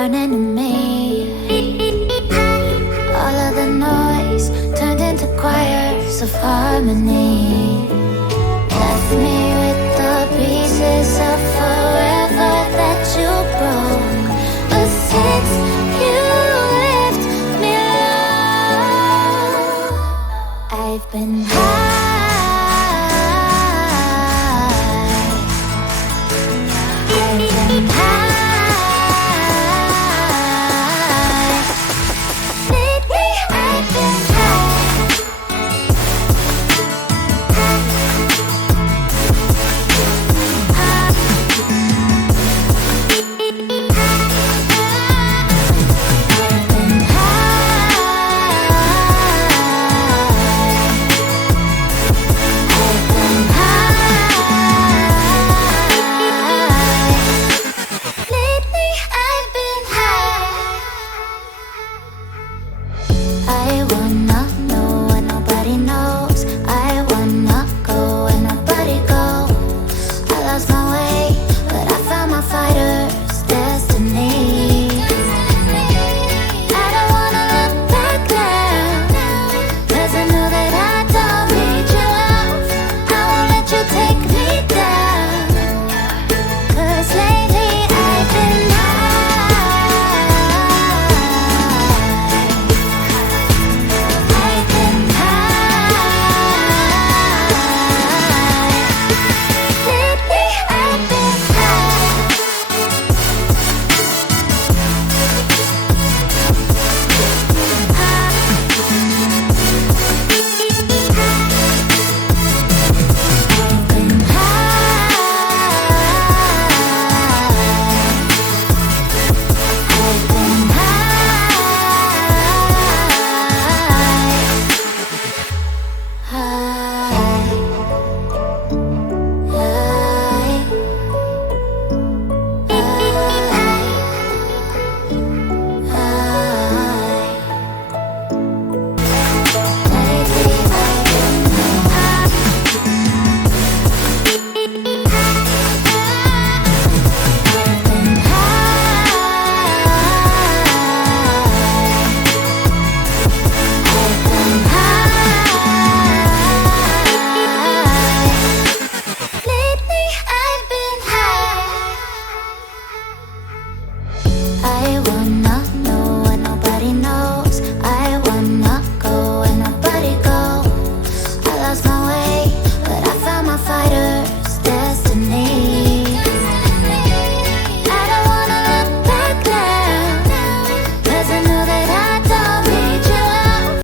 running to me. All of the noise turned into choirs of harmony. Left me with the pieces of forever that you broke. But since you left me alone, I've been high. I want